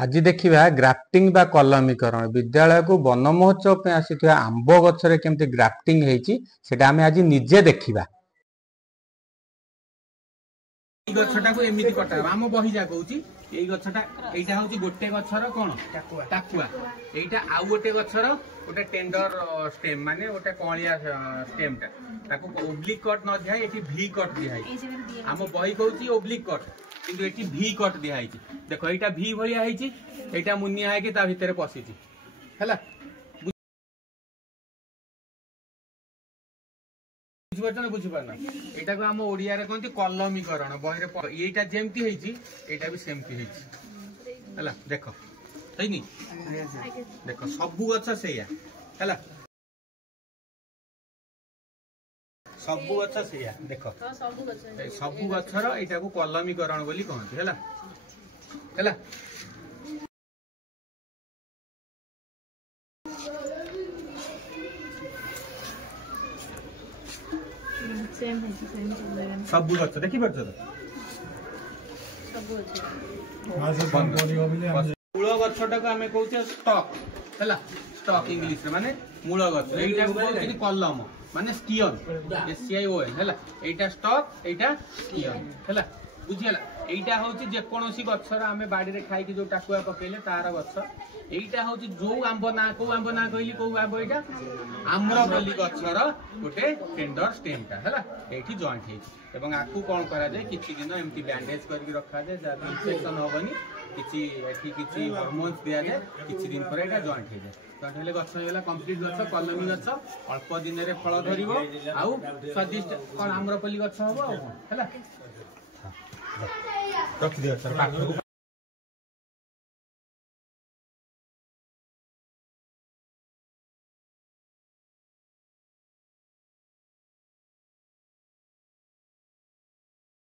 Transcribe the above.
आज देखिए ग्राफ्टिंग बा कलमीकरण विद्यालय को वन महोत्सव पे आसी आंब गछरे केमती ग्राफ्टिंग हेची सेटा हमें आज निजे देखिबा। गछटा को एमिति कटा आम बही जा कहूची एई गछटा एइटा होची गोटे गछर कोन टाकुआ एइटा आउ गोटे गछर गोटे टेंडर स्टेम माने गोटे कलिया स्टेमटा ताको ओब्लिक कट न दिया एठी भी कट दिया है आम बही कहूची ओब्लिक कट किंतु एठी भी कट दिया है देखो एइटा भी भलिया हैची एइटा मुनिया है कि ता भितरे पसिची हैला बुझीपारना एटा को आम ओडिया रे कहती कलमीकरण बही रे एटा जेमती हेची एटा भी सेमती हेची हैला देखो हैनी देखो सबु गछ सेया हैला सबु गछ सेया देखो सबु गछर एटा को कलमीकरण बोली कहती हैला हैला सब गछ देखि परछ मूल गछटा को आमे कहूचे स्टॉक हैला स्टॉक इंग्लिश रे माने मूल गछ एइटा कहूचे कलम माने स्टियन SCION हैला एइटा स्टॉक एइटा स्टियन हैला बुझियला एइटा होची जे कोनोसी गछरा आमे बाडी रे खाइ कि जो टाकुआ पकेले तार गछ एइटा होची जो आंब ना कहली को आंब एइटा आम्रपल्ली गछर गोटे टेंडर स्टेमटा हैला एठी जॉइंट हेची एवं आकु कोन करा जाय किछि दिन एम्ति बैंडेज करके रखा जाय जा इन्फेक्शन होबनी किछि एठी किछि हार्मोन्स दिया जाय किछि दिन पर एटा जॉइंट हे जाय जॉइंट हेले गछ हेला कंप्लीट गछ कलमी गछ अल्प दिन रे फल धरिबो आउ स्वादिष्ट कोन आम्रपल्ली गछ होबो हैला रख दियो सर